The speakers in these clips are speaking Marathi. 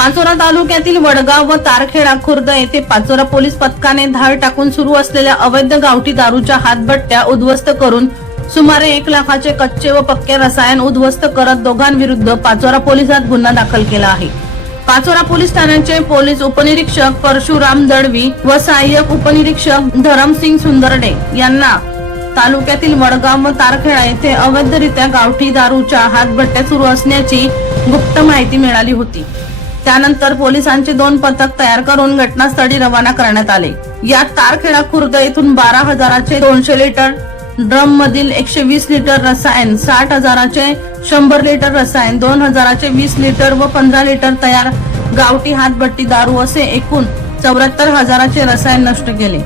पाचोरा तालुक्यातील वडगाव व तारखेडा खुर्द येथे पाचोरा पोलीस पथकाने धाड टाकून सुरू असलेल्या अवैध गावठी दारूच्या हातभट्ट्या उद्ध्वस्त करून सुमारे एक लाखाचे कच्चे व पक्के रसायन उद्ध्वस्त करत दोघांविरुद्ध पाचोरा पोलिसात गुन्हा दाखल केला आहे. पाचोरा पोलीस ठाण्याचे पोलीस उपनिरीक्षक परशुराम दळवी व सहाय्यक उपनिरीक्षक धरमसिंग सुंदरडे यांना तालुक्यातील वडगाव व तारखेडा येथे अवैधरित्या गावठी दारूच्या हातभट्ट्या सुरू असण्याची गुप्त माहिती मिळाली होती. त्यानंतर पोलिसांचे दोन पथक तयार करून घटनास्थळी रवाना करण्यात आले. यात तारखेडा खुर्द येथून बारा हजाराचे दोनशे लिटर ड्रम मधील एकशे वीस लिटर रसायन साठ हजाराचे शंभर लिटर रसायन दोन हजाराचे वीस लिटर व पंधरा लिटर तयार गावठी हातभट्टी दारू असे एकूण चौऱ्याहत्तर हजाराचे रसायन नष्ट केले.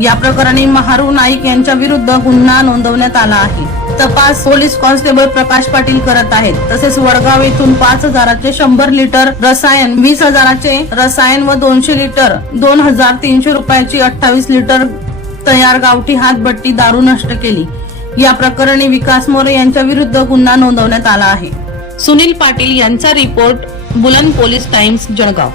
या प्रकरणी महारू नाईक यांच्या विरुद्ध गुन्हा नोंदवण्यात आला आहे. तपास पोलीस कॉन्स्टेबल प्रकाश पाटील करत आहेत. तसेच वडगाव येथून पाच हजाराचे शंभर लिटर रसायन वीस हजाराचे रसायन व दोनशे लिटर दोन हजार तीनशे रुपयाची अठ्ठावीस लिटर तयार गावठी हातभट्टी दारू नष्ट केली. या प्रकरणी विकास मोरे यांच्या विरुद्ध गुन्हा नोंदवण्यात आला आहे. सुनील पाटील यांचा रिपोर्ट बुलंद पोलीस टाइम्स जळगाव.